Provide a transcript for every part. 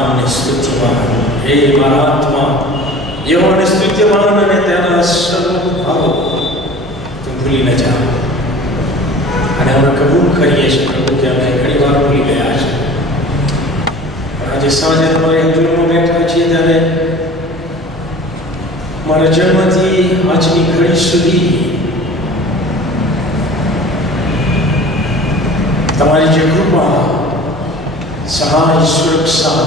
નામને સ્તુતિમાન. હે મારા આત્મા યહોવાને સ્તુતિમાન અને તેના સર્વ ભાવો તું ભૂલી ન જા. અને અમે કબૂલ કરીએ છીએ પ્રભુ કે અમે ઘણી વાર ભૂલી ગયા છે. આજે સાંજે તમારી હજુરમાં બેઠા છીએ ત્યારે મારા જન્મથી આજની ઘડી સુધી તમારી જે કૃપા, સહાય, સુરક્ષા,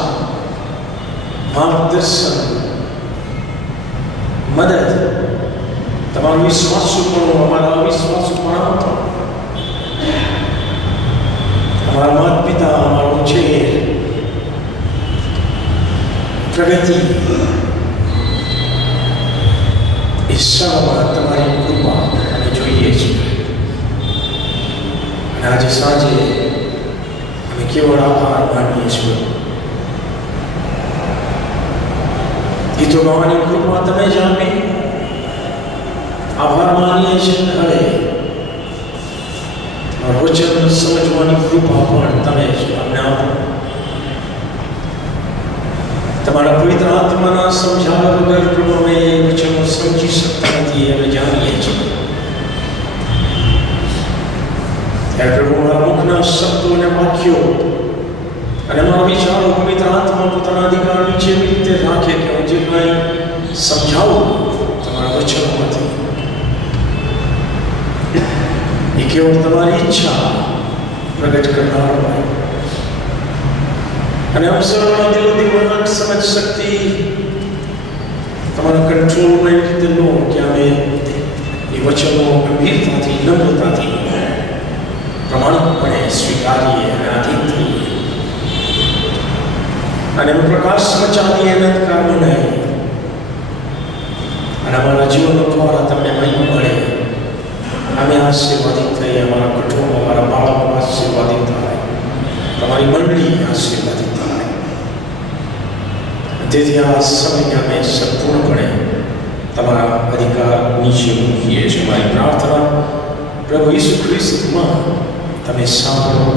માર્ગદર્શન, મદદ, તમારું વિશ્વાસુપણું, અમારા અવિશ્વાસુપણા, અમારા માતા પિતા, અમારો ઉછેર, પ્રગતિ, એ સૌમાં તમારી કૃપા અમે જોઈએ છીએ. અને આજે સાંજે અમે કેવળ આભાર માનીએ છીએ. ગીતો ગાવાની કૃપા તમે જ આપી. આભાર માનીએ છીએ. હવે વચન સમજવાની કૃપા પણ તમે જ અમને આપો. તમારા પવિત્ર આત્માના સમજાવ્યા વગર પ્રભુ અમે એ વચનો સમજી શકતા નથી, અમે જાણીએ છીએ. ત્યારે પ્રભુ મારા મુખના શબ્દો અને વાક્યો અને મારા વિચારો પવિત્ર આત્મા પોતાના અધિકાર નીચે એવી રીતે રાખે કે હું જે કંઈ સમજાવું તમારા વચનોમાંથી એ કેવળ તમારી ઈચ્છા પ્રગટ કરનાર હોય. અને અવસરોના દિલોથી વળાંક સમજ શક્તિ તમારા કંટ્રોલમાં એવી રીતે લો કે અમે એ વચનો ગંભીરતાથી, નમ્રતાથી, પ્રમાણિકપણે સ્વીકારીએ અને આધીન થઈએ અને એનો પ્રકાશ મચાવીએ, અંધકારમાં નહીં. અને અમારા જીવનો દ્વારા તમને મહિમા મળે. અમે આશીર્વાદિત થઈએ, અમારા કુટુંબ, અમારા બાળકો આશીર્વાદિત થાય, તમારી મંડળી આશીર્વાદિત થાય. તેથી આ સમયને અમે સંપૂર્ણપણે તમારા અધિકાર નીચે મૂકીએ છીએ. મારી પ્રાર્થના પ્રભુ ઈસુ ખ્રિસ્તમાં તમે સાંભળો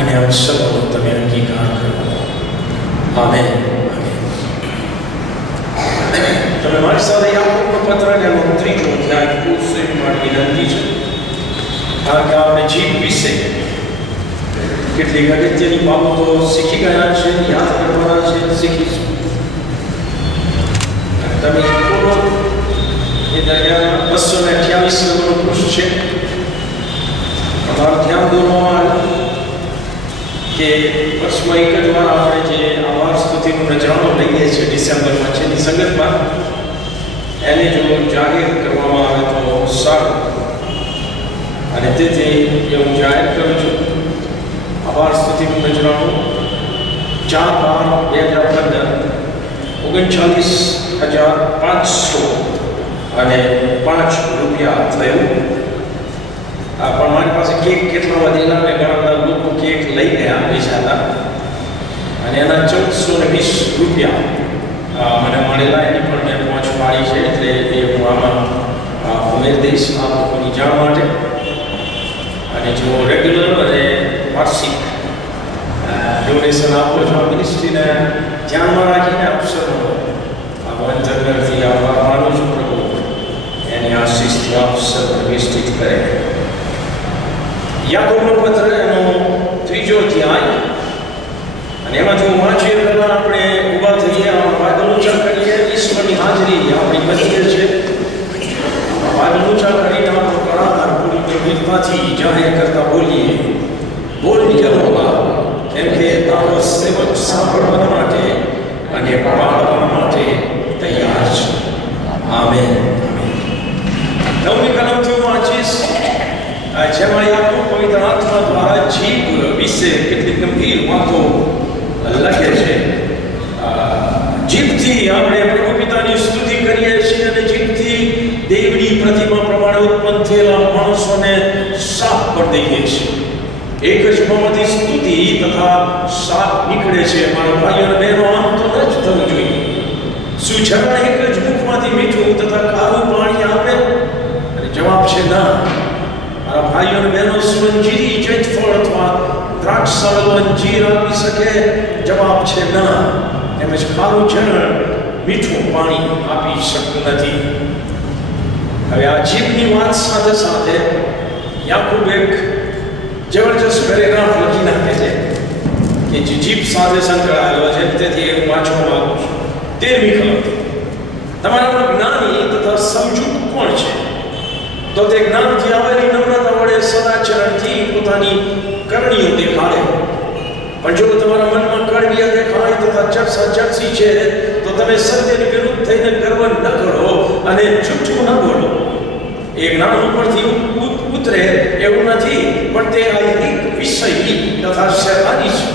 અને અવસરનો તમે અંગીકાર કરો. આમેન. તમે મારી સાથે યાકોબનો પત્ર અને એનો 3રો અધ્યાય પૂછો એ મારી વિનંતી છે. કારણ કે આપણે જીવ વિશે કેટલીક અગત્યની બાબતો શીખી ગયા છે, યાદ કરવાના છે, શીખીશું. તમે પૂરો એ દરમિયાન 228 નંબરનો પૃષ્ઠ છે. અમારું ધ્યાન દોરવામાં કે વર્ષમાં એક જ વાર આપણે જે આભાર સ્તુતિનું નજરાણું લઈએ છીએ ડિસેમ્બરમાં છેલ્લી સંગતમાં, એને જો જાહેર કરવામાં આવે તો સારું. અને તેથી એ હું જાહેર કરું છું. આભાર સ્તુતિનું નજરાણું 4/12/2015 39,505 રૂપિયા થયું. પણ મારી પાસે કેક કેટલા વધેલા અને ઘણા બધા લોકો કેક લઈ ગયા પૈસાના, અને એના 1420 રૂપિયા મને મળેલા. એની પણ મેં પહોંચ પાડી છે, એટલે એ હું આમાં ઉમેર દઈશ આ લોકોની જાણ માટે. અને જો રેગ્યુલર અને વાર્ષિક ડોનેશન આપો છો આ મિનિસ્ટ્રીને ધ્યાનમાં રાખીને આપશો, આ અંતરથી આભાર માનું છું. પ્રભુ એની આશીષથી આપ સર્વ વિસ્તૃત કરે. યાકોબનો પત્ર એનો 3રો અધ્યાય, અને એમાં જો વાંચીએ પહેલાં આપણે ઊભા થઈએ, બાઇબલ ઊંચા કરીએ. ઈશ્વરની હાજરી આપણી મધ્ય છે. બાઇબલ ઊંચા કરીને આપણો કરાર પૂરી ગંભીરતાથી જાહેર કરતા બોલીએ, બોલ યહોવા, કેમ કે તારો સેવક સાંભળવા માટે અને પાળવા માટે તૈયાર છે. આમેન. 9મી કલમથી હું વાંચીશ, જેમાં યાકોબ પવિત્ર આત્મા દ્વારા જીભ વિશે કેટલીક ગંભીર વાતો લખે છે. જીભથી આપણે પ્રભુ પિતાની સ્તુતિ કરીએ છીએ અને જીભથી દેવની પ્રતિમા પ્રમાણે ઉત્પન્ન થયેલા માણસોને સાફ કરી દઈએ છીએ. એક જ મોંમાંથી સ્તુતિ તથા સાફ નીકળે છે. મારા ભાઈઓ અને બહેનો, આમ તો ન જ થવું જોઈએ. શું ઝઘડા એક જ મુખમાંથી મીઠું તથા ખારું પાણી આપે? જવાબ છે ના. મારા ભાઈઓ અને બહેનો, સુગંધીરી, જૈતફળ અથવા દ્રાક્ષ દ્રાક્ષ અંજીર આપી શકે? જવાબ છે ના. એમ જ ખારું ઝરણું મીઠું પાણી આપી શકતું નથી. હવે આ જીભની વાત સાથે સાથે યાકૂબ એક જબરજસ્ત પેરેગ્રાફ લખી નાખે છે કે જે જીભ સાથે સંકળાયેલો છે. તેથી હું વાંચવા માંગુ છું. 13મી કલમ, તમારા જ્ઞાની તથા સમજૂત કોણ છે? તો તે જ્ઞાનથી આવેલી નમ્રતા વડે સદાચરણથી પોતાની કરણીઓ દેખાડે. પણ જો તમારા મનમાં કડવી દેખાય તથા ચડસી છે, તો તમે સત્યની વિરુદ્ધ થઈને ગર્વ ન કરો અને જૂઠું ન બોલો. એ જ્ઞાન ઉપરથી ઉતરે એવું નથી, પણ તે આયિક વિષયી તથા શૈતાની છે.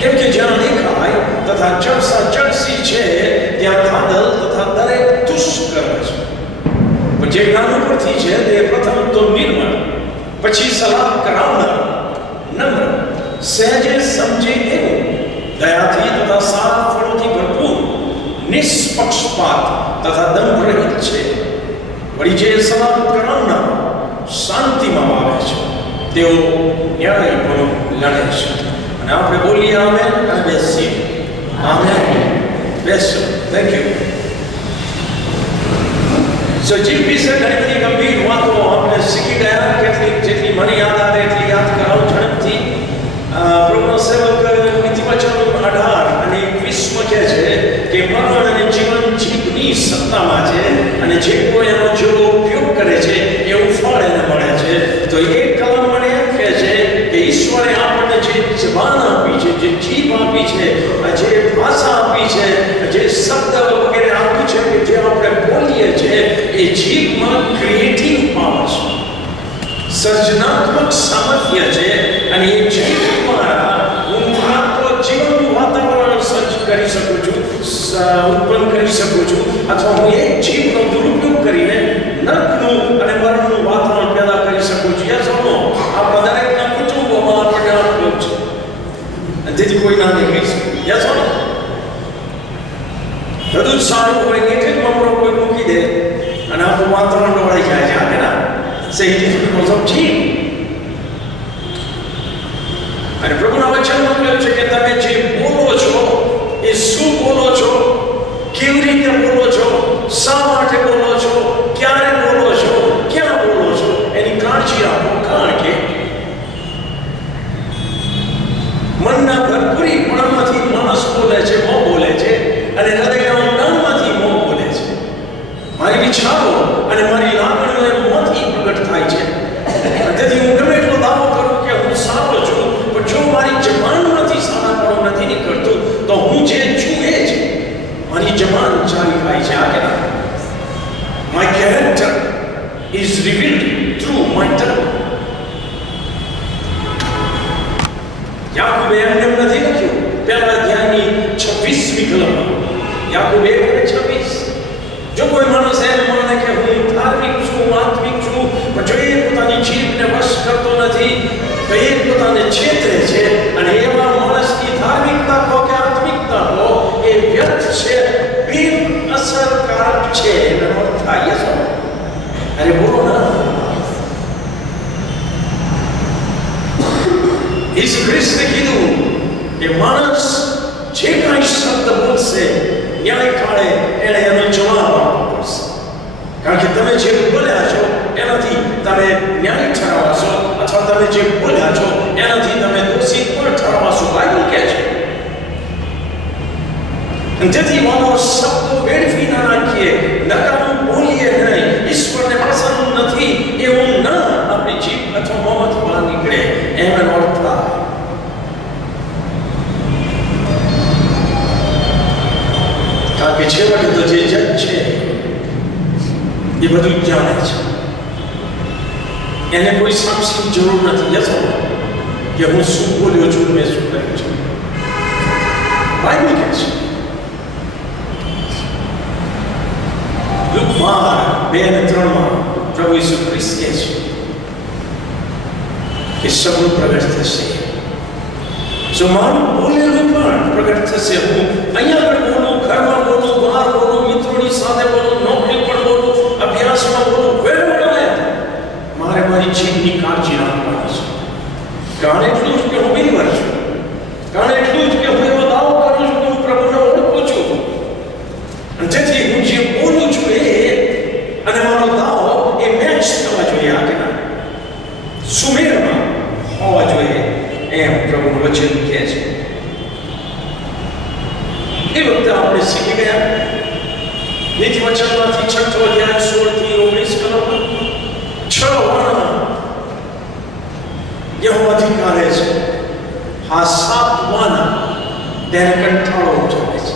કેમ કે જ્યાં દેખાય તથા ચડસી છે, ત્યાં કાદલ તથા દરેક દુષ્કર્મ છે. પણ જે જ્ઞાન ઉપરથી છે તે પ્રથમ તો નિર્મળ, પછી સલાહ કરાવનાર, નમ્ર, સહેજે સમજે એવું, દયાથી તથા સારા ફળોથી ભરપૂર, નિષ્પક્ષપાત તથા દંભ રહિત છે. વળી જે સલાહ કરાવનાર શાંતિમાં આવે છે, તેઓ ન્યાયપૂર્ણ લડે છે. અને આપણે બોલીએ આમેન અને બેસીએ. આમેન. બેસો. Thank you. સો જીભ વિશે ઘણી બધી ગંભીર વાતો આપણે શીખી ગયા. કેટલીક જેટલી મને યાદ આવે એટલી યાદ કરાવું ઝડપથી. પ્રભુનો સેવક નીતિવચન 18 અને 21 કહે છે કે મરણ અને જીવન જીભની સત્તામાં છે, અને જે કોઈ એનો જેવો ઉપયોગ કરે છે એવું ફળ એને મળે છે. તો એક કલમ મને એમ કહે છે કે ઈશ્વરે આપણને જે જબાન આપી છે, જે જીભ આપી છે, જે ભાષા આપી છે, જે શબ્દ વગેરે આપ્યું છે કે જે આપણે બોલીએ છીએ, એ જીભમાં ક્રિએટિવ પાવર છે, સર્જનાત્મક સામર્થ્ય છે. અને એ જીભ દ્વારા હું જીવનનું વાતાવરણ સર્જ કરી શકું છું, ઉત્પન્ન કરી શકું છું, અથવા હું એ જીભનો દુરુપયોગ કરીને નરકનું અને મરણનું વાતાવરણ પેદા કરી શકું છું. યસ ઓર નો? આપણા દરેકના કુટુંબોમાં આપણને આ ઉપયોગ છે, અને તેથી કોઈ ના નહીં કહી શકે. યસ ઓર નો? બધું જ સારું હોય, એક જ મમરો કોઈ મૂકી દે અને આપણું વાતાવરણ ડોળાઈ જાય છે. આપણે ના સે ઇટ ઇઝ બીકોઝ ઓફ જીભ. અને પ્રભુના વચનમાં કહ્યું છે કે તમે જે બોલો છો એ શું બોલો છો, કેવી રીતે બોલો છો, શા માટે બોલો છો, ક્યારે બોલો છો, ક્યાં બોલો છો, એની કાળજી રાખો. કારણ કે મનના ભરપૂરીપણામાંથી માણસ બોલે છે, મોં બોલે છે, અને હૃદયના ઊંડાણમાંથી મોં બોલે છે. મારી વિચારો અને મારી લાગણીઓ એ મોંથી પ્રગટ થાય છે. તેથી હું ગમે એટલો દાવો કરું કે હું સારો છું, પણ જો મારી જબાનમાંથી સારાપણું નથી નીકળતું, તો હું જે છું એ જ મારી જબાન ચાલી થાય છે. આ કે my character is revealed through my tongue. યાકૂબે એમને નથી લખ્યું પહેલા અધ્યાયની 26મી કલમમાં, યાકૂબ 1:26. જો કોઈ માણસ એમ માને કે હું ધાર્મિક છું, આત્મિક છું, પણ જો એ પોતાની જીભને વશ કરતો નથી, તો એ પોતાને છેતરે છે. અને એવા માણસની ધાર્મિકતા કહો કે આત્મિકતા કહો, એ વ્યર્થ છે, બિન અસરકારક છે. એનો અર્થ થાય છે. અરે બોલો ના. ઈસુ ખ્રિસ્તે કીધું કે માણસ જે કાંઈ શબ્દ બોલશે ન્યાય કાળે એણે એનો જવાબ આપવો પડશે. કારણ કે તમે જે બોલ્યા છો એનાથી તમે ન્યાય ઠરાવાશો, અથવા તમે જે બોલ્યા છો એનાથી તમે દોષિત પણ ઠરાવાશો. બાઇબલ કહે છે. જેથી માનો શબ્દો વેડફી ના નાખીએ, નકામું બોલીએ નહીં, ઈશ્વરને પસંદ નથી એવું ના આપણી જીભ અથવા મોંમાંથી બહાર નીકળે, એમ એનો અર્થ થાય. કારણ કે છેવટે તો જે જજ છે એ બધું જ જાણે છે. એને કોઈ સાક્ષીની જરૂર નથી. યસ કે હું શું બોલ્યો છું, મેં શું કર્યું છે. બાઇબલ કહે છે. લુક 12:3 પ્રભુ ઈસુ ખ્રિસ્ત કહે છે કે સબનું પ્રગટ થશે. જો મારું બોલેલું પણ પ્રગટ થશે. હું અહીંયા પણ બોલું, ઘરમાં બોલું, બહાર બોલું, મિત્રોની સાથે બોલું, નોકરી પણ બોલું, અભ્યાસમાં બોલું, મારે મારી જીભની કાળજી રાખવાની છે. કારણ એટલું જ કે એ વખતે આપણે શીખી ગયા નીતિ વચનમાંથી 6 અધ્યાય 16 થી 19 કલમમાં 6 વાના યહોવાથી કાઢે છે. આ 7 વાના તેને કંટાળો ઉઠાવે છે.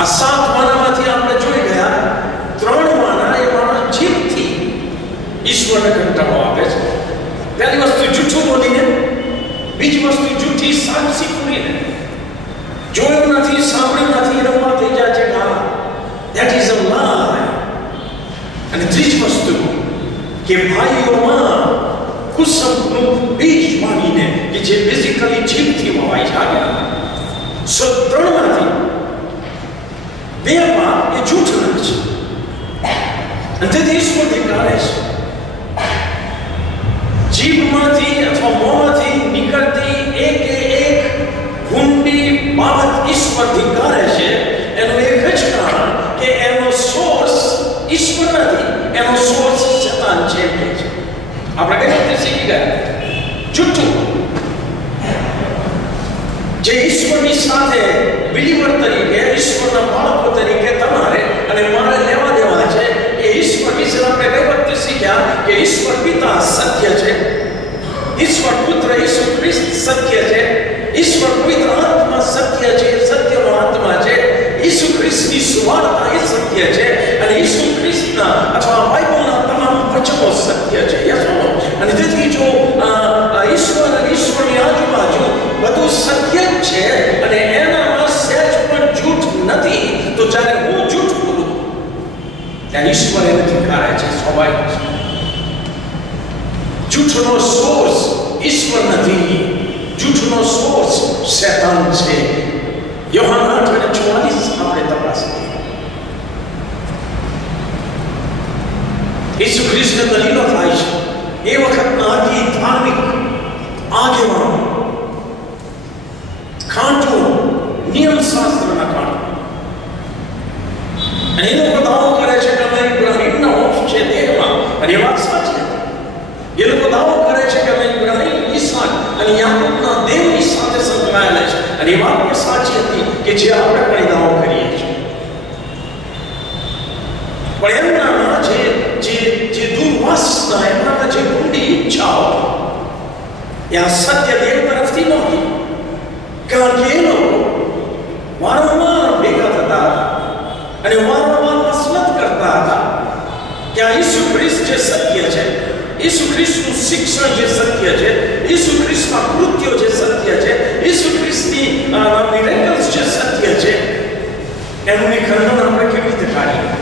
આ 7 વાનામાંથી આપણે જોઈ ગયા 3 વાના એ વાના જીભથી ઈશ્વરને કંટાળો આપે છે. પહેલી વસ્તુ જૂઠું બોલીને, બીજી વસ્તુ જૂઠી સાક્ષી પૂરીને, જોયું નથી સાંભળ્યું નથી રવા થઈ જાય છે ગાળા. ધેટ ઇઝ અ લાય. અને ત્રીજી વસ્તુ કે ભાઈઓમાં કુસંગનું બીજ વાવીને કે જે બેઝિકલી જીભથી વવાય છે. સો 3માંથી 2 માં એ જૂઠના છે અને તેથી ઈશ્વર ધિક્કારે છે. જીભમાંથી અથવા મોંમાંથી નીકળતી એક ઊંડી બાબત ઈશ્વર ધિક્કારે છે. એનું એક જ કારણ કે એનો સોર્સ ઈશ્વર નથી, એનો સોર્સ શેતાન છે. આપણે કઈ રીતે શીખી ગયા? જૂઠું જે ઈશ્વરની સાથે બિલીવર તરીકે, ઈશ્વરના બાળકો તરીકે તમારે અને મારે લેવા દેવા છે. એ ઈશ્વર વિશે આપણે કઈ વખતે શીખ્યા કે ઈશ્વર પિતા સત્ય છે, ઈશ્વર પુત્ર ઈસુ ખ્રિસ્ત સત્ય છે, ઈશ્વર પવિત્ર આત્મા સત્ય છે, સત્યનો આત્મા છે, ઈસુ ખ્રિસ્તની સુવાર્તા એ સત્ય છે અને ઈસુ ખ્રિસ્તના અથવા બાઇબલના તમામ વચનો સત્ય છે. અને તેથી જો ઈશ્વર અને ઈશ્વરની આજુબાજુ બધું સત્ય જ છે અને એનામાં સહેજ પણ જૂઠ નથી, તો જ્યારે હું જૂઠ બોલું ત્યારે ઈશ્વર એને ધિક્કારે છે. સ્વાભાવિક છે. જૂઠનો સોર્સ ઈશ્વર નથી, જૂઠનો સોર્સ શેતાન છે. યોહાન 8:44 આપણે તપાસીએ. ઈસુ ખ્રિસ્તને દલીલો થાય છે. એ વખતના અતિ ધાર્મિક આગેવાનો, ખાંટો નિયમશાસ્ત્રના ખાંટો, અને એ લોકો દાવો કરે છે કે અમે ઇબ્રાહીમના વંશ છે દેહમાં, અને એ વાત સાચી. એ લોકો દાવો કરે છે કે અમે ઇબ્રાહીમ, ઈસાક અને યાકૂબના દેવની સાથે સંકળાયેલા છે, અને એ વાત પણ સાચી હતી કે જે આપણે પણ દાવો કરીએ છીએ. પણ એમનામાં જે દુર્વાસના, એમનામાં જે ઊંડી ઈચ્છાઓ એ આ સત્ય દેવ તરફથી નહોતી. કારણ કે એ લોકો વારંવાર ભેગા થતા હતા અને વારંવાર મસલત કરતા હતા કે આ ઈસુ ખ્રિસ્ત જે સત્ય છે, ઈસુ ખ્રિસ્તનું શિક્ષણ જે સત્ય છે, ઈસુ ખ્રિસ્તના કૃત્યો જે સત્ય છે, ઈસુ ખ્રિસ્તની મિરેકલ્સ જે સત્ય છે, એનું નિખંડન આપણે કેવી રીતે કાઢીએ?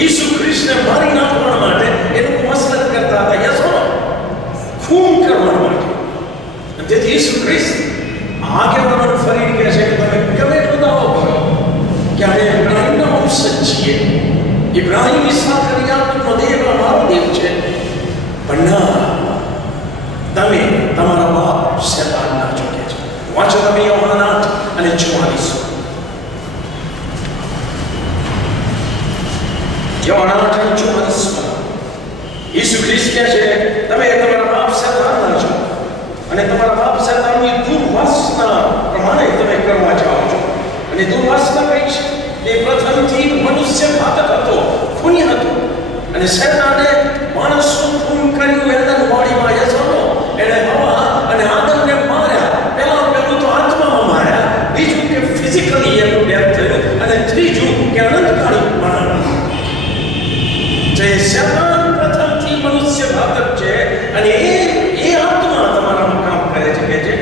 ઈસુ ખ્રિસ્તને મારી નાખવા માટે એ લોકો મસલત કરતા હતા. યસો ખૂન કરવા માટે. તેથી ઈસુ ખ્રિસ્ત આગેવાનો ફરી કહે છે કે તમે ગમે એટલો દાવો કરો કે અમે ઇબ્રાહીમના વંશ છીએ, ઇબ્રાહીમ, ઈસાક અને યાકૂબનો દેવ અમારો દેવ છે, પણ ના, તમે તમારા બાપ શેતાનના ચૂકે છે. વાંચો તમે યોહાન 8:44. યોહાન 8:44 ઈસુ ખ્રિસ્ત કહે છે તમે તમારા બાપ શેતાનના છો અને તમારા બાપ શેતાનની દુર્વાસના પ્રમાણે તમે કરવા જાઓ છો. અને દુર્વાસના કઈ છે? એ પ્રથમથી મનુષ્ય ઘાતક હતો, ખૂની હતો, અને શેતાને માણસનું ખૂન કર્યું એના વાડીમાં. યસોનો એણે હવા અને આદમને માર્યા. પહેલું તો આત્મામાં માર્યા, બીજું કે ફિઝિકલી એનું ડેથ થયું, અને ત્રીજું કે અનંતકાળી મરણ. જે શેતાન પ્રથમથી મનુષ્ય ઘાતક છે અને એ આત્મા તમારામાં કામ કરે છે કે છે,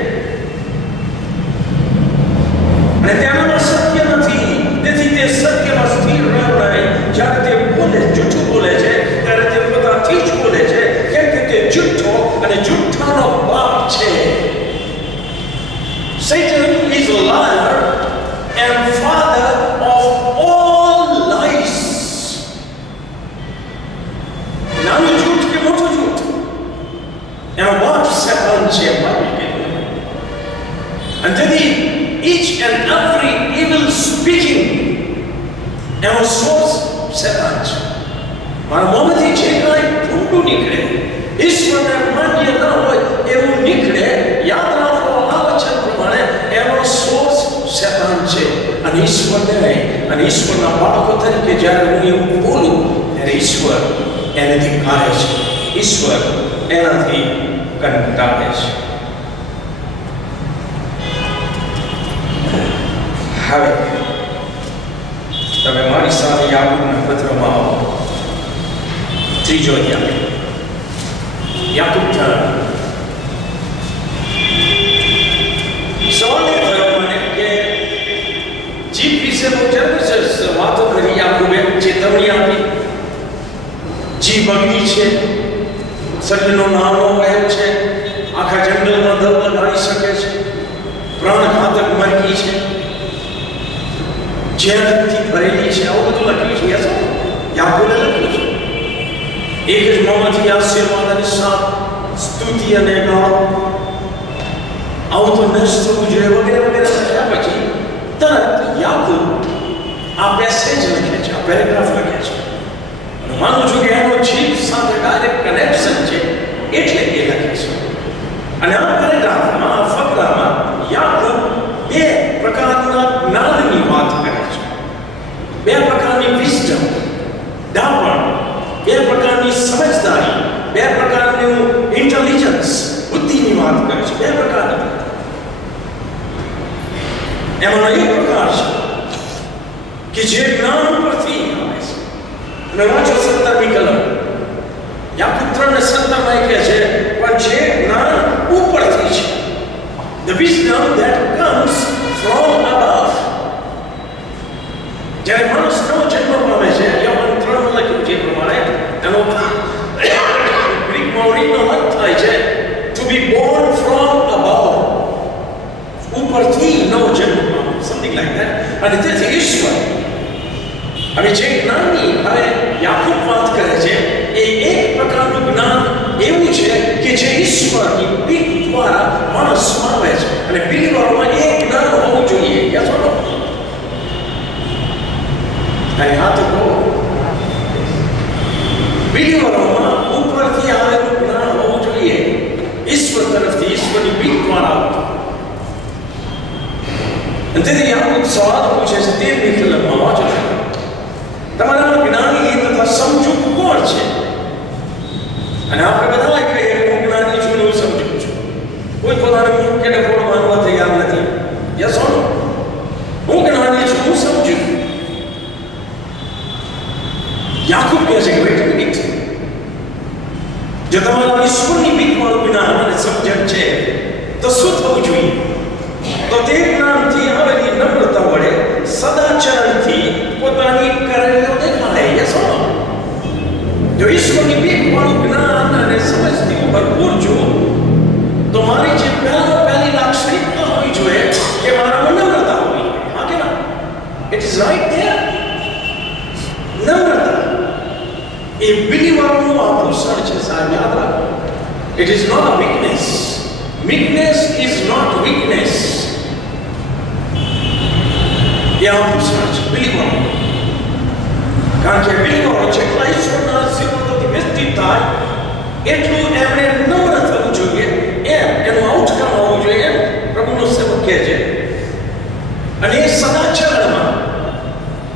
અને ત્યાંમાં સત્ય નથી. તેથી તે સત્યમાં સ્થિર રહ્યો નહીં. જ્યારે તે બોલે, જૂઠું બોલે છે, ત્યારે તે પોતાથી જ બોલે છે, કેમ કે તે જૂઠો અને જૂઠાનો બાપ છે. Satan is a liar and father of all lies. નાનું જૂઠ કે મોટું જૂઠ, એનો બાપ શેતાન છે. અને તેથી each and every evil speaking, એનો સોર્સ શેતાન છે. મારા મોંમાંથી જે કાંઈ ઊંડું નીકળે, ઈશ્વરને માન્ય ન હોય એવું નીકળે, યાદ રાખો આ વચન પ્રમાણે એનો સોર્સ શેતાન અને ઈશ્વરને અને ઈશ્વરના બાળકો તરીકે જ્યારે હું એવું બોલું ત્યારે ઈશ્વર એનાથી ખાય છે, ઈશ્વર એનાથી કંટાળે છે. હવે તમે મારી સાથે યાકૂબના પત્રમાં આવો, 3 અધ્યાય. યાકૂબ સવાલ એ થયો મને કે જીભ વિશે બહુ જબરજસ્ત વાતો કરી યાકૂબે, ચેતવણી આપી. જીભ અગ્નિ છે, શરીરનો નાનો વહેર છે, આખા જંગલમાં દળ લગાડી શકે છે, પ્રાણઘાતક મરકી છે, ઝેરથી ભરેલી છે. આવું બધું લખ્યું છે. યાકૂબે લખ્યું છે. એક જ મોંમાંથી આશીર્વાદ અને શાપ, સ્તુતિ અને ગાળો, આવું તો નષ્ટ થવું જોઈએ વગેરે વગેરે લખ્યા પછી તરત યાકૂબ આ પેસેજ લખે છે, આ પેરેગ્રાફ લખે છે. હું માનું છું કે એનો જીભ સાથે ડાયરેક્ટ કનેક્શન છે એટલે એ લખે છે. અને આ પેરેગ્રાફમાં, આ ફકરામાં યાકૂબ 2 પ્રકારના જ્ઞાનની વાત કરે છે, 2 પ્રકારની વિઝડમ, ડાપણ, 2 પ્રકારની સમજદારી, 2 પ્રકારનું ઇન્ટેલિજન્સ, બુદ્ધિની વાત કરે છે. 2 પ્રકારની. એમાંનો એક પ્રકાર છે કે જે જ્ઞાન ઉપરથી આવે છે. અને વાંચો 17મી કલમ. યાકૂબ 3:17 કહે છે પણ જે જ્ઞાન ઉપરથી છે, the wisdom that comes from above. જ્યારે માણસ નવો જન્મ પામે છે, યૌવન 3 લખ્યું છે પ્રમાણે, એનો ગ્રીકમાં ઓરિજિનલ અર્થ થાય છે to be born from above. ઉપરથી નવો જન્મ પામે, something like that. અને તેથી ઈશ્વર, હવે જે જ્ઞાનની હવે યાકૂબ વાત કરે છે એ એક પ્રકારનું જ્ઞાન એવું છે કે જે ઈશ્વરની બીક દ્વારા માણસમાં આવે છે. અને બિલીવરોમાં એ જ્ઞાન હોવું જોઈએ. યસ ઓર નો? અને હા તો કહો, બિલીવરોમાં ઉપરથી આવેલું જ્ઞાન હોવું જોઈએ, ઈશ્વર તરફથી, ઈશ્વરની બીક દ્વારા આવતું. અને તેથી યાકૂબ સવાલ પૂછે છે 13મી કલમમાં, વાંચો. તમારામાં જ્ઞાની તથા સમજુ કોણ છે? અને આપણે બધા કહીએ હું જ્ઞાની છું, હું સમજુ છું. કોઈ પોતાને મૂળ કે ફોડ માનવા તૈયાર નથી. યસ ઓર નો? હું જ્ઞાની છું, હું સમજુ છું. યાકૂબ કહે છે કે વેઇટ અ મિનિટ, જો તમારા ઈશ્વરની બીકવાળું જ્ઞાન અને સમજણ છે તો શું થવું જોઈએ? તો તે જ્ઞાનથી આવેલી નમ્રતા વડે સદાચરણથી પોતાની કરેલીઓ દેખાડે. યસ ઓર નો? જો ઈશ્વરની બીકવાળું જ્ઞાન અને સમજથી ભરપૂર છો તો મારી જે પહેલી લાક્ષણિકતા હોવી જોઈએ કે મારામાં નમ્રતા હોવી જોઈએ. હા કે ના? It is right there. નમ્રતા એ બિલીવરનું આભૂષણ છે સાહેબ, યાદ રાખો. It is not a weakness. Weakness is not weakness. એ આભૂષણ છે બિલીવરનું. કારણ કે બિલીવરો જેટલા ઈશ્વરના આશીર્વાદોથી વ્યસ્તિત થાય એટલું એમણે નમ્ર થવું જોઈએ, એનું આઉટકમ હોવું જોઈએ, એમ પ્રભુનો સેવક કહે છે. અને એ સદાચરણમાં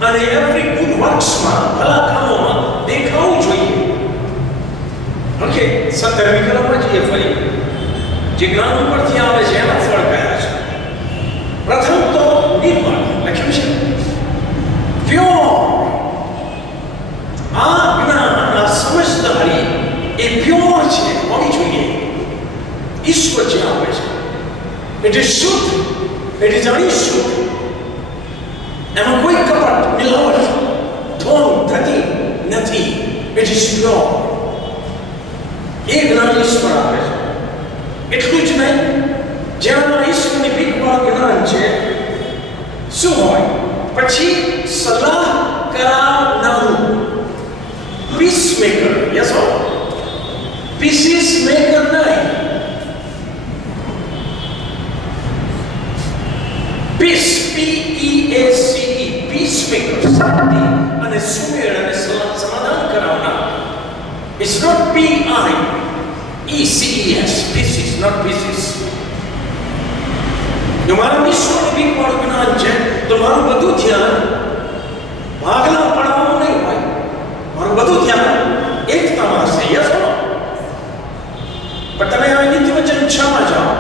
અને એવરી ગુડ વર્ક્સમાં, ભલા કામોમાં દેખાવું જોઈએ. ઓકે, 17મી કલમમાં જઈએ ફરી. જે જ્ઞાન ઉપરથી આવે છે એના ફળ કયા છે? પ્રથમ તો નિર્મળ લખ્યું છે, પ્યોર. આ જ્ઞાન, આ સમજદારી એ પ્યોર છે, હોવી જોઈએ. ઈશ્વર જે આપે છે ઇટ ઇઝ શુદ્ધ, ઇટ ઇઝ અનિશુદ્ધ. એમાં કોઈ કપટ, મિલાવટ, ધોમ ધતી નથી. It is pure. એ જ્ઞાન ઈશ્વર આપે છે. એટલું જ નહીં, જેમાં ઈશ્વરની બીકવાળું જ્ઞાન છે, શું હોય પછી? સલાહ કરાવનારું, peacemaker. Yes or? Pieces maker નહીં. પીસ, PEACE, પીસમેકર, શાંતિ અને સુમેળ અને સમાધાન કરાવનાર. It's not PIECES, pieces, not pieces. જો મારા ઈશ્વરનું બીકવાળું જ્ઞાન છે તો મારું બધું ધ્યાન ભાગલા પડવાનું નહીં હોય, મારું બધું ધ્યાન એકતામાં હશે. Yes no? પણ તમે હવે નીતિવચન 6 માં જાઓ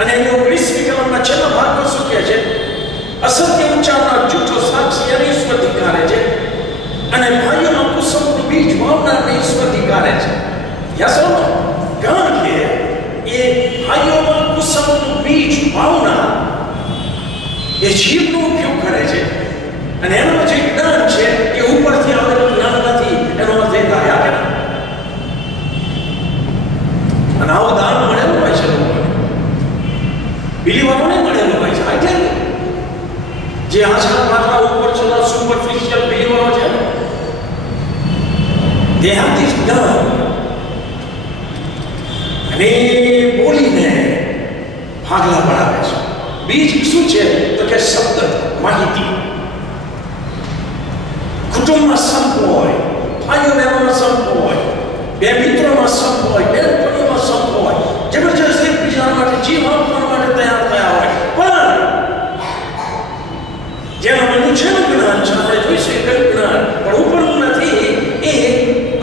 અને એની 19મી કલમના છેલ્લા ભાગમાં શું કહે છે? અસત્ય ઉચ્ચારનાર જૂઠો સાક્ષી અને ઈશ્વર ધિક્કારે છે, અને ભાઈઓમાં કુસમનું બીજ વાવનારને ઈશ્વર ધિક્કારે છે. Yes no? કારણ કે એ ભાઈઓમાં કુસમનું બીજ વાવનાર એ જીભનો ઉપયોગ કરે છે, અને એનું જે જ્ઞાન છે એ ઉપરથી આવેલું જ્ઞાન નથી. એનો અર્થ એ થાય કે અને આવું દાન મળેલું હોય છે લોકોને, બિલીવરોને મળેલું હોય છે. આઈ ટેલ યુ, જે આજકાલ માત્ર ઉપર ચલા સુપરફિશિયલ બિલીવરો છે, they have this જ્ઞાન, અને બોલીને ભાગલા પડાવે છે. બીજ શું છે તો કે શબ્દ, માહિતી. કુટુંબમાં સંપ હોય, ભાઈઓ બહેનોમાં સંપ હોય, બે મિત્રોમાં સંપ હોય, બેનપણીઓમાં સંપ હોય, જબરજસ્ત એકબીજા માટે જીવ આપવા માટે તૈયાર થયા હોય. પણ જેના મનુષ્યનું જ્ઞાન છે, આપણે જોઈશું કયું જ્ઞાન પણ ઉપરનું નથી, એ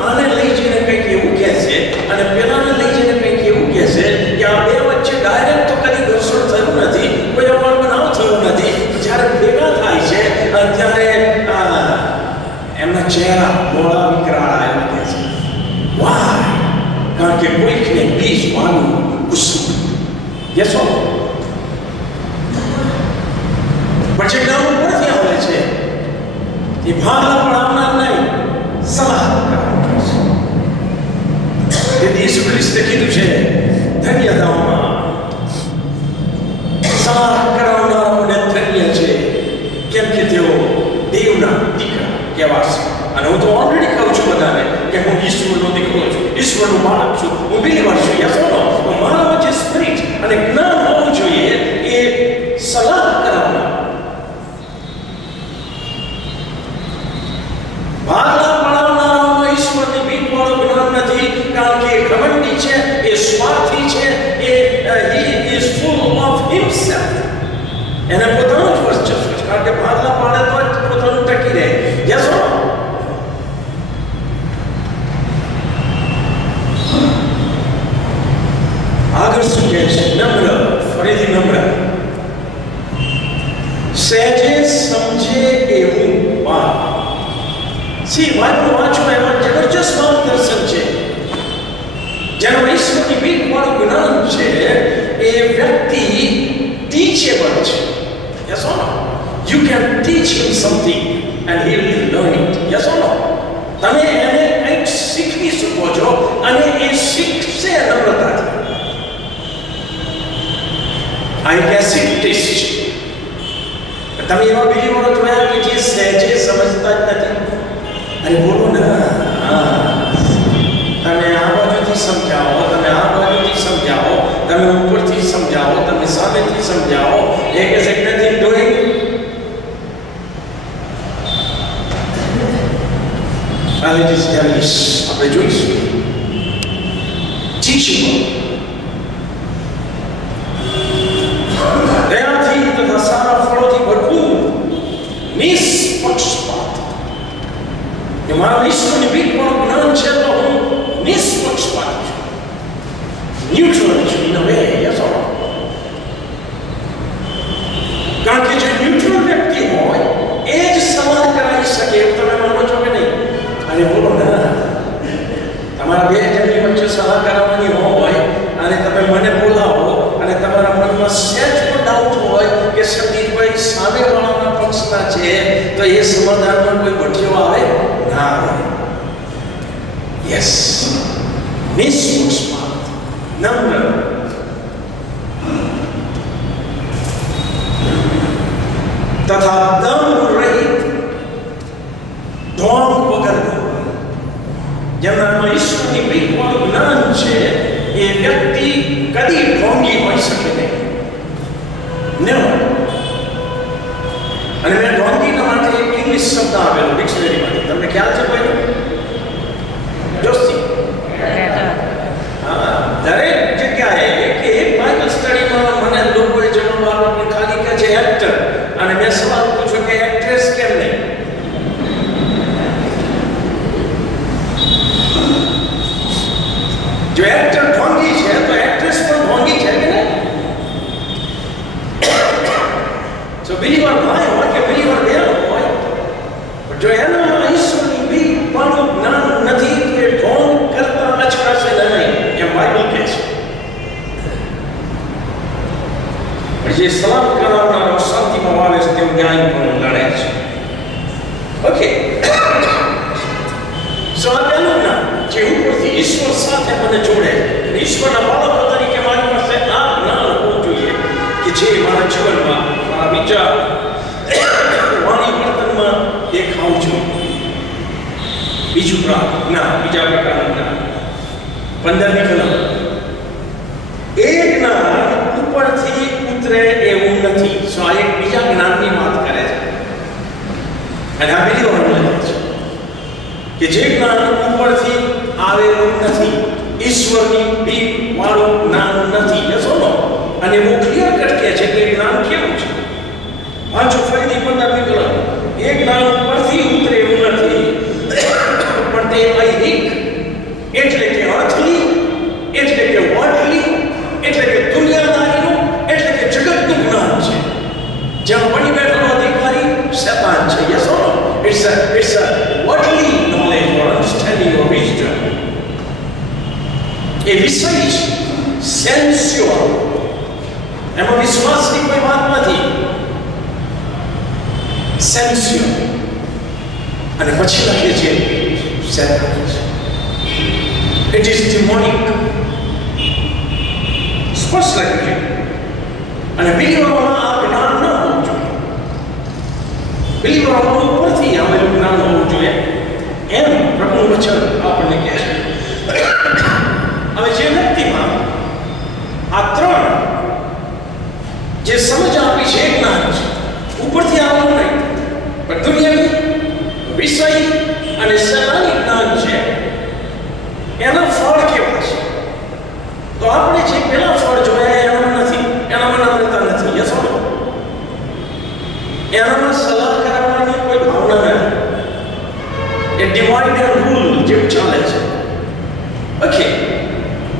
આને લઈ જઈને કંઈક એવું કહે છે અને પેલાને લઈ જઈને કંઈક એવું કહે છે કે આ બે વચ્ચે ડાયરેક્ટ તો કદી ઘર્ષણ થયું નથી, કોઈ અવર બનાવ થયું નથી. જ્યારે ભેગા થાય છે ત્યારે એમના ચહેરા મોડા વિકરાળા એમ કહે છે. વાહ! કારણ કે કોઈકને બીજ વાનું કુસુમ. યસ ઓ? પણ જે જ્ઞાન ઉપરથી આવે છે એ ભાગલા પડાવનાર નહીં, સલાહ કરાવનાર છે. તેથી ઈસુ ખ્રિસ્તે કીધું છે ધન્યતાઓમાં સલાહ કરાવનારાઓને ધન્ય છે, કેમ કે તેઓ દેવના દીકરા કહેવાશે. અને હું તો ઓલરેડી કહું છું બધાને કે હું ઈશ્વરનો દીકરો છું, ઈશ્વરનું બાળક છું, હું બિલીવર છું. યસ ઓ નો? મારામાં જે સ્પિરિટ અને જ્ઞાન હોવું જોઈએ એ સલાહ કરાવનાર, ભાગલા પડાવનારાઓમાં ઈશ્વરની બીકવાળું જ્ઞાન નથી. કારણ કે એ ઘમંડી છે, એ સ્વાર્થી છે, he is full of himself. એને પોતાનું જ વર્ચસ્વ છે. કારણ કે ભાગલા પાડે તો જ પોતાનું ટકી રહે. યસ ઓ? આગળ શું કહે છે? નમ્ર, ફરીથી નમ્ર, સહેજે સમજે એવું વાત. સી બાઇબલ વાંચો એમાં જબરજસ્ત માર્ગદર્શન છે. જેનું ઈશ્વરની બીકવાળું જ્ઞાન છે એ વ્યક્તિ ટીચેબલ છે. Yes or no? You can teach him something and he will learn it. Yes or no? તમે એને કંઈક શીખવી શકો છો અને એ શીખશે નમ્રતાથી. આ એક એસિડ ટેસ્ટ છે. તમે એવા બિલીવરો જોયા કે જે સહેજે સમજતા જ નથી? અરે બોલો ને, તમે આ બાજુથી સમજાવો, તમે આ બાજુથી સમજાવો, તમે ઉપરથી સમજાવો, તમે સામેથી સમજાવો, એક is nothing doing. It is devilish. આપણે જોઈશું teachable, દયાથી તથા સારા ફળોથી ભરપૂર, નિષ્પક્ષપાત. જો મારા ઈશ્વરની બીકવાળું જ્ઞાન છે તો હું નિષ્પક્ષપાત છું, ન્યુટ્રલ છું in a way. Yes or no? કારણ કે જે ન્યુટ્રલ વ્યક્તિ હોય એ જ સલાહ કરાવી શકે. એવું તમે માનો છો કે નહીં? અને બોલો ને, તમારા બે જણની વચ્ચે સલાહ કરાવવાની હોય અને તમે મને બોલાવો અને તમારા મનમાં સહેજ પણ ડાઉટ હોય કે સતીશભાઈ સામેવાળાના પક્ષના છે, તો એ સમાધાનમાં કોઈ ભઠિયો આવે ના આવે. યસ, નિષ્પક્ષપાત, નમ્ર, તથા દંભ રહિત, ઢોંગ વગરનો. જેમનામાં ઈશ્વરની બીકવાળું જ્ઞાન છે એ વ્યક્તિ કદી ઢોંગી હોઈ શકે નહીં. અને મેં ઢોંગીના માટે એક ઇંગ્લિશ શબ્દ આવેલો ડિક્શનરીમાંથી. તમને ખ્યાલ છે કોઈ? જોશી? હા, દરેક જગ્યાએ એક બાઇબલ સ્ટડીમાં મને લોકોએ જણાવવાનું પણ ખાલી કહે છે એક્ટર. અને મેં સવાલ પૂછ્યો બિલીવર ભાઈ હોય કે બિલીવર બહેન હોય, પણ જો એનામાં ઈશ્વરની બીક પાનું જ્ઞાન નથી તો એ ઢોંગ કરતા અચકાશે નહીં, એમ બાઇબલ કહે છે. પણ જે સલામ કરાવનારો શાંતિમાં વાવે છે તેમ ન્યાય પણ લડે છે. ઓકે, સો આ પહેલું જ્ઞાન જે ઉપરથી ઈશ્વર સાથે મને જોડે, ઈશ્વરના બાળકો તરીકે મારી પાસે આ જ્ઞાન હોવું જોઈએ કે જે મારા જીવનમાં મારા વિચાર વાણી વર્તનમાં દેખાવું જોઈએ. બીજું જ્ઞાન, બીજા પ્રકારનું જ્ઞાન 15મી કલમ, એ જ્ઞાન ઉપરથી ઉતરે એવું નથી. સો આ એક બીજા જ્ઞાનની વાત કરે છે અને આ બીજી વાત છે કે જે જ્ઞાન ઉપરથી આવેલું નથી, ઈશ્વરની બીક વાળું જ્ઞાન નથી. યસ ઓર નો? અને બહુ ક્લિયર કટ કહે છે કે જ્ઞાન કેવું છે. વાંચો ફરીથી 15મી કલમ, એ જ્ઞાન ઉપરથી ઉતરે એવું નથી, પણ તે ઐહિક એટલે કે અર્થલી, એટલે કે વર્લ્ડલી, એટલે કે દુનિયાદારીનું, એટલે કે જગતનું જ્ઞાન છે. જ્યાં બની બેઠેલો અધિકારી શેતાન છે. Yes or no? It's a worldly knowledge or understanding or wisdom. એ વિષય છે, સેન્સ્યુઅલ. એમાં વિશ્વાસની કોઈ વાત નથી. સેન્સ્યુઅલ. અને પછી લખે છે શેતાન છે. It is demonic. સ્પષ્ટ લખ્યું છે. અને બિલીવરોમાં આ જ્ઞાન ન હોવું જોઈએ. બિલીવરોમાં ઉપરથી આવેલું જ્ઞાન હોવું જોઈએ, એમ પ્રભુનું વચન આપણને કહે છે. હવે જે વ્યક્તિમાં આ ત્રણ જે સમજ આપી છે, જ્ઞાન છે, ઉપરથી આવેલું નહીં પણ દુનિયાની, વિષય અને શેતાની જ્ઞાન છે, એના ફળ કેવા છે? તો આપણે જે પેલા ફળ જોયા એનામાં નથી, એનામાં નમ્રતા નથી. યસ ઓર નો? એનામાં સલાહ કરાવવાની કોઈ ભાવના નથી. એ ડિવાઇડ એન્ડ રૂલ જેવું ચાલે છે. ઓકે,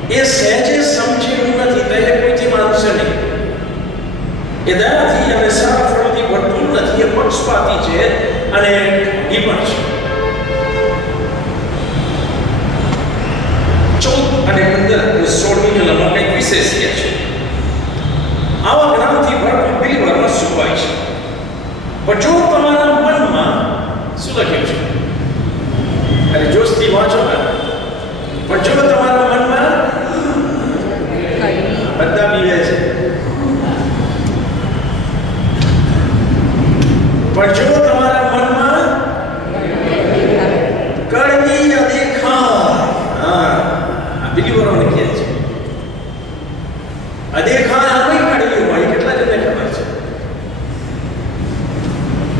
એ સહેજે સમજેલું નથી તો એ કોઈથી માનશે નહીં. એ દયાથી અને સારા ફળોથી ભરપૂર નથી. એ પક્ષપાતી છે અને એ પણ છે. 14 અને 15 16મી કલમમાં કંઈક વિશેષ કહે છે. આવા જ્ઞાનથી ભરપૂર બિલીવરમાં શું હોય છે? પણ જો તમારા મનમાં શું લખ્યું છે? અને જોશથી વાંચો ને. પણ જો તમારા મનમાં બધા પીવે છે, પણ જો તમારા મનમાં કડવી અદેખાય, બિલીવરોને કહે છે અદેખાય આમે કડવી હોય. કેટલા જણને ખબર છે?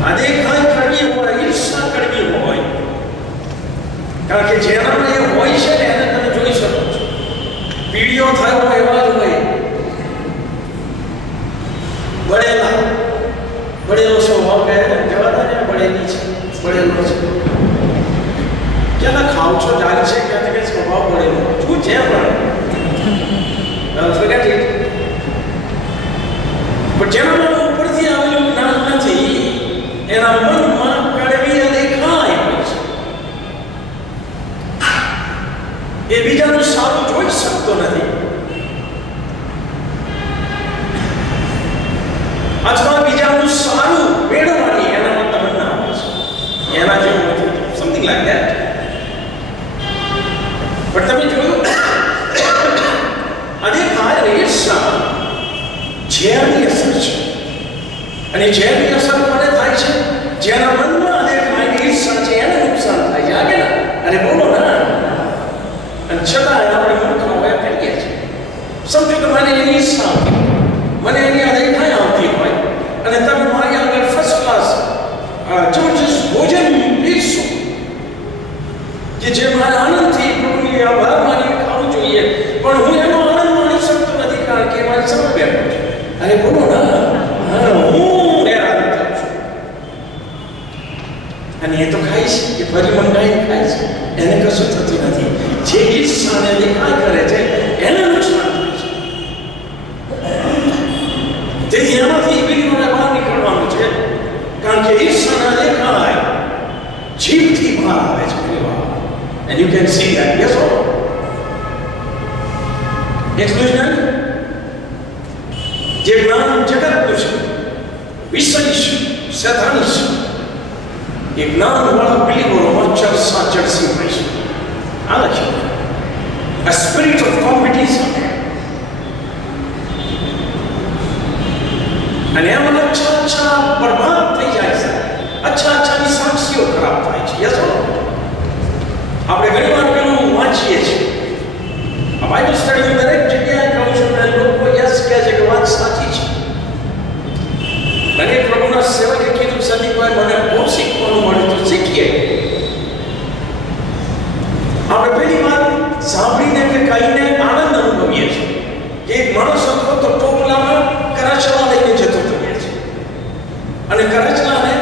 અદેખાય કડવી હોય, ઈર્ષા કડવી હોય. કારણ કે જેનામાં એ હોય છે ને એને તમે જોઈ શકો છો. પીડીઓ થયો એવા જ હોય. બળેલો સ્વભાવ કહે કહેવાતા ને, બળેલી છે, બળેલો છે. ક્યાં ખાવ છો જાય છે, ક્યાં કે સ્વભાવ બળેલો શું છે? પણ forget it. પણ જેનામાં ઉપરથી આવેલું જ્ઞાન નથી, એના મનમાં કડવી અદેખાય હોય છે. એ બીજાનું સારું જોઈ શકતો નથી, અથવા બીજાનું સારું મેળવવાની એનામાં તમન્ના હોય છે. એના જેવું નથી, સમથિંગ લાઈક ધેટ. પણ તમે જોયું અદેખાય અને ઈર્ષા ઝેરની અસર છે. અને ઝેરની અસર કોને થાય છે? જેના મનમાં અદેખાય અને ઈર્ષા છે એને નુકસાન થાય છે. આગે ના અને બોલો ના. અને છતાં આપણે મૂર્ખનો ભય કરીએ છીએ. સમજો કે મને એની ઈચ્છા આવતી, મને એની અદેખાઈ આવતી હોય અને તમે મારી આગળ ફર્સ્ટ ક્લાસ જબરજસ્ત ભોજન પીરશો કે જે મારે આનંદથી પ્રભુની આભાર માની ખાવું જોઈએ, પણ હું એનો આનંદ માણી શકતો નથી કારણ કે મારી સમય બેઠો છે. અરે બોલો ના, હું હેરાન થાઉં છું. અને એ તો ખાઈશ કે ફરી મંગાઈને ખાઈશ, એને કશું થતું નથી. જે ઈર્ષાને દેખાય કરે છે એને નુકસાન થાય છે. તેથી એમાંથી બિલીવરોને બહાર નીકળવાનું છે. And you can see that, yes or no? એટલું જ નહીં, જે જ્ઞાન જગતનું છે, વિષય છે, સૈતાની છે, એ જ્ઞાનવાળા બિલીવરોમાં ચર્ચા ચડસી હોય છે. આ લખ્યું, a spirit of competition. અને એમાં અચ્છા બરબાદ થઈ જાય છે, અચ્છાની સાક્ષીઓ ખરાબ થાય છે. યસ આપણે ઘણી વાર પેલું વાંચીએ છીએ, આ બાઇબલ સ્ટડીમાં દરેક જગ્યાએ કહું છું ને, લોકો યસ કહે છે કે વાત સાચી છે. મને પ્રભુના સેવકે કીધું, સદીભાઈ મને બહુ શીખવાનું મળ્યું, તો શીખીએ. આપણે પહેલી વાર સાંભળીને કે કહીને આનંદ અનુભવીએ છીએ કે એક માણસ હતો તો ટોપલામાં કરચલા લઈને જતો હતો અને કરચલાને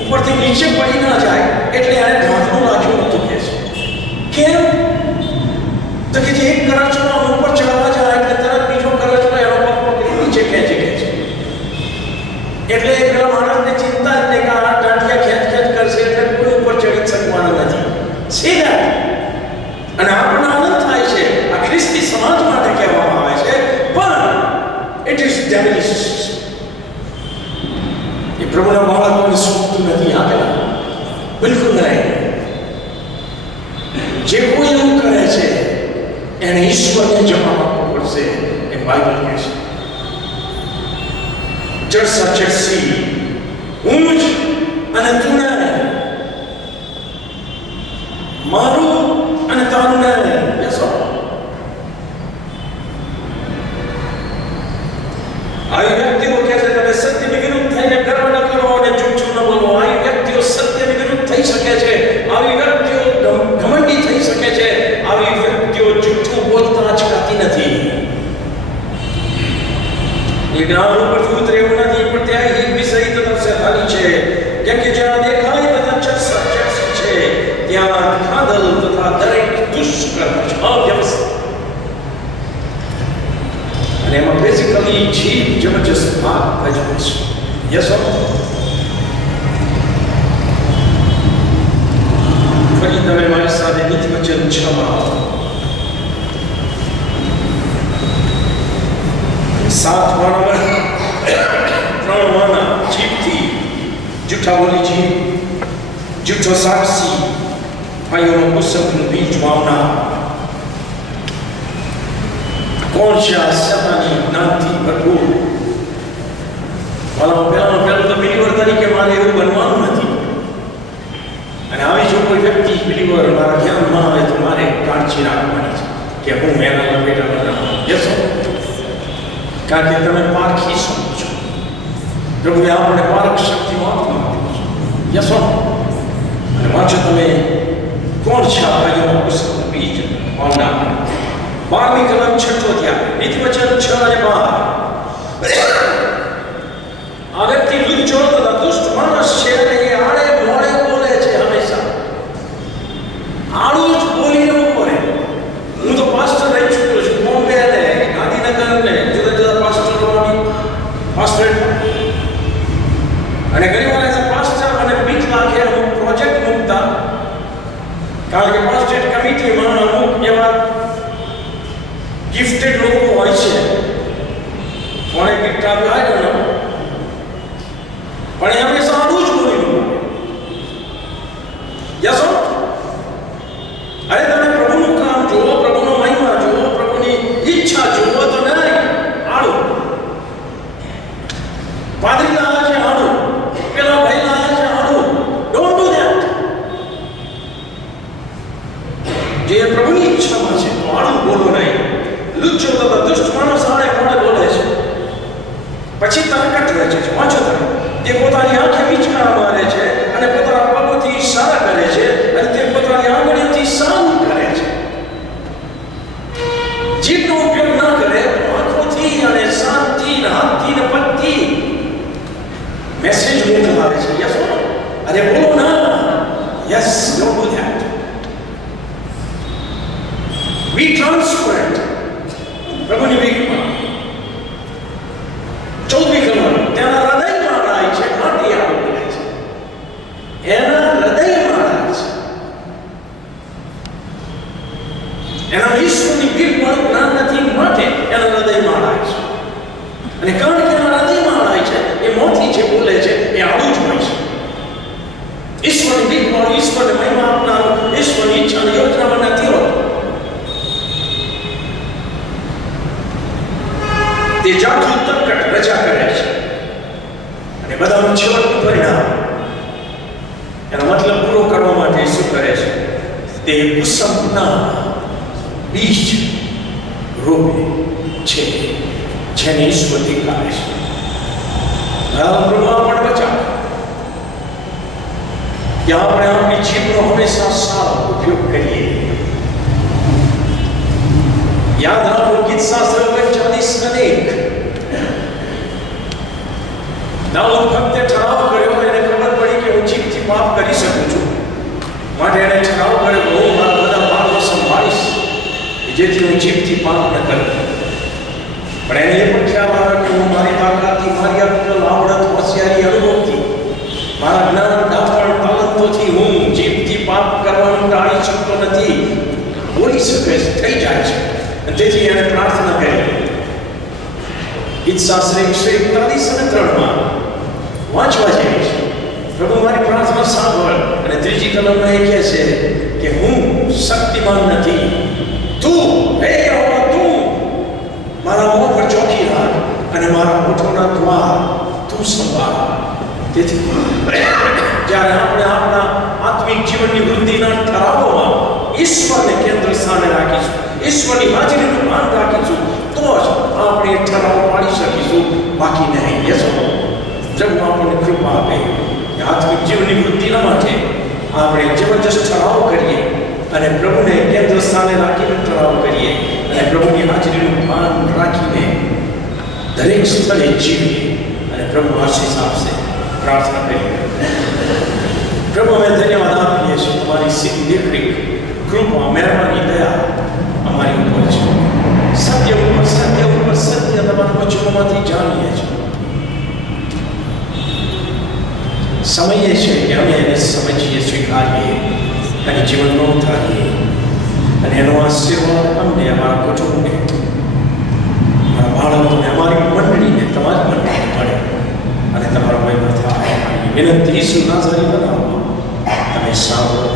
ઉપરથી નીચે પડી ના જાય એટલે એને ઢાંકણું રાખ્યું નહોતું કે છે. કેમ? તો કે જે એક કરચલો ઉપર ચડવા જાય એટલે તરત બીજો કરચલો એનો પગ પકડી નીચે ખેંચી છે. એટલે પેલા માણસને ચિંતા જ નહીં કે આ ટાંટિયા ખેંચ કરશે એટલે કોઈ ઉપર ચડી શકવાનું નથી. સીધા અને આપણને આનંદ થાય છે. આ ખ્રિસ્તી સમાજ માટે કહેવામાં આવે છે, પણ ઇટ ઇઝ ડેવિલિશ. એ પ્રભુના બાળકોને સોંપતું નથી. આપેલા બિલકુલ નહીં. જે કોઈ એવું કરે છે એને ઈશ્વરને જવાબ આપવો પડશે, એ બાઇબલ કહે છે. ચર્ચા ચર્ચી, હું જ અને તું નહીં, મારું અને તારું નહીં. બેસો. આવી વ્યક્તિઓ કહે છે તમે સત્યની વિરુદ્ધ થઈને ગર્વ ન કરો અને જૂઠું ન બોલો. આવી વ્યક્તિઓ સત્યની વિરુદ્ધ થઈ શકે છે. આવી વ્યક્તિઓ ઘમંડી થઈ શકે છે. આવી વ્યક્તિઓ જૂઠું બોલતા અચકાતી નથી. એ જ્ઞાન ઉપરથી ઉતરે એવું નથી, પણ ત્યાં એક વિષય તથા સૈતાની છે. કેમ કે જ્યાં દેખાય તથા ચર્ચા ચર્ચી છે, ત્યાં ખાદલ તથા દરેક દુષ્કર્મ છે, અવ્યવસ્થિત. અને એમાં બેઝિકલી જીવ જબરજસ્ત ભાગ ભજવે છે. યસ ફરી તમે મારી સાથે નીતિવચન 6 માં 7 વાના 3 વાના જીભથી જૂઠા બોલી જીભ, જૂઠો સાક્ષી, ભાઈઓનો પુસ્તકનું બીજ વાવનાર. કોણ છે આ સૈતાની જ્ઞાનથી ભરપૂર? પહેલું તો બિલીવર તરીકે મારે એવું બનવાનું નથી. અને આવી જો કોઈ વ્યક્તિ બિલીવર મારા ધ્યાનમાં આવે તો મારે કાળજી રાખવાની છે કે હું એના લપેટામાં ના આવું. યસો, કારણ કે તમે પારખી શકો છો. પ્રભુએ આપણને પારખ શક્તિનો આત્મા આપ્યો છે. યસો, અને વાંચો તમે કોણ છે આ ભાઈઓનો પુસ્તકનું બીજ વાવનાર. 12મી કલમ 6 અધ્યાય, નીતિવચન 6 અને 12. આ વ્યક્તિ લુચ્ચો તથા દુષ્ટ માણસ છે અને એ આડે મોડે બોલે છે. હંમેશા આડું જ બોલીને બોલે. હું તો પાસ્ટર રહી ચૂક્યો છું બોમ્બે અને ગાંધીનગર ને જુદા જુદા પાસ્ટરોની પાસ્ટરેટ. અને ઘણી વાર એઝ પાસ્ટર અને બીજ લાગે અમુક પ્રોજેક્ટ મૂકતા, કારણ કે પાસ્ટરેટ કમિટીમાં અમુક એવા ગિફ્ટેડ લોકો હોય છે. કોણે ગિફ્ટ આપ્યો આઈ ડોન્ટ નો, પણ એ હંમેશા આડું જ બોલી. યસો, અરે તમે પ્રભુનું કામ જુઓ, પ્રભુનો મહિમા જુઓ, પ્રભુની ઈચ્છા જુઓ તો નહીં આડું. પાદરી લાવે છે આડું, પેલા ભાઈ લાવે છે આડું. Don't do that. જે પ્રભુની ઈચ્છામાં છે તો આડું બોલો નહીં. લુચ્ચો તથા દુષ્ટ માણસ આડે મોડે બોલે છે. પછી તરકટ રચે છે. વાંચો તમે. તે પોતાની આંખે મીચકા મારે છે અને પોતાના પગોથી ઈશારા કરે છે અને તે પોતાની આંગળીઓથી સારું કરે છે. જીભનો ઉપયોગ ના કરે તો આંખોથી અને સાંજથી ને હાથથી ને પગથી મેસેજ મોકલાવે છે. યસ, અરે બોલો ના. Yes, don't do that. Be transparent. પ્રભુની વિગમાં 14મી કલમ, તેના હૃદયમાં રાય છે, માટી આવું બોલે છે. એના હૃદયમાં રાય છે. બોલે છે એ આવું જ હોય છે. ઈશ્વરની બીકવાળું, ઈશ્વરને મહિમા આપનારું, ઈશ્વરની ઈચ્છાની યોજનામાં નથી હોતું. તે જાતું તરકટ રચા કરે છે અને બધાનું છેવટનું પરિણામ એનો મતલબ પૂરો કરવા માટે શું કરે છે? તે કુસમના બીજ રોપે છે જેને ઈશ્વર ધિક્કારે છે. પ્રભુ આપણને બચાવે કે આપણે આપણી જીભનો હંમેશા સારો ઉપયોગ કરીએ. યાદ રાખો ગીતશાસ્ત્ર 40:1 દાઉદ ભક્તે ઠરાવ કર્યો, એને ખબર પડી કે હું જીભથી પાપ કરી શકું છું, માટે એને ઠરાવ કર્યો કે હું મારા બધા પાપો સંભાળીશ જેથી હું જીભથી પાપ ન કરું. પણ એને એ પણ ખ્યાલ આવે કે હું મારી તાકાતથી, મારી અક્કલ, આવડત, હોશિયારી, અનુભવથી, મારા જ્ઞાન, દાપણ, તાલંતોથી હું જીભથી પાપ કરવાનું ટાળી શકતો નથી. બોલી શકે છે, થઈ જાય છે. તેથી એને પ્રાર્થના કરી. ગીતશાસ્ત્ર 141:3 વાંચવા જેવી છે. પ્રભુ મારી પ્રાર્થના સાંભળ. અને ત્રીજી કલમમાં એ કહે છે કે હું શક્તિમાન નથી, તું હે યહોવા, તું મારા મોં પર ચોકી રાખ અને મારા હોઠોના દ્વાર તું સંભાળ. તેથી જ્યારે આપણે આપણા આત્મિક જીવનની વૃદ્ધિના ઠરાવોમાં ઈશ્વરને કેન્દ્ર સ્થાને રાખીશું, ઈશ્વરની હાજરીનું ભાન રાખીશું, તો જ આપણે ઠરાવ પાડી શકીશું, બાકી નહીં. યસ, પ્રભુ આપણને કૃપા આપે કે આત્મિક જીવનની વૃદ્ધિના માટે આપણે જબરજસ્ત ઠરાવ કરીએ અને પ્રભુને કેન્દ્ર સ્થાને રાખીને ઠરાવ કરીએ અને પ્રભુની હાજરીનું ભાન રાખીને દરેક સ્થળે જીવીએ અને પ્રભુ આશીષ આપશે. પ્રાર્થના કરીએ. પ્રભુ, અમે ધન્યવાદ આપીએ છીએ તમારી સીધી દેખરેખ, કૃપા, મહેરબાની, દયા અમારી ઉપર છે. સત્ય ઉપર સત્ય ઉપર સત્ય તમારા વચનોમાંથી જાણીએ છીએ. સમજીએ છીએ કે અમે એને સમજીએ, સ્વીકારીએ અને જીવનમાં ઉતારીએ અને એનો આશીર્વાદ અમને, અમારા કુટુંબને, અમારા બાળકોને, અમારી મંડળીને, તમારી મંડળીને મળે અને તમારો મહિમા થાય. વિનંતી ઈસુ નાઝરી બનાવો. તમે સાંભળો.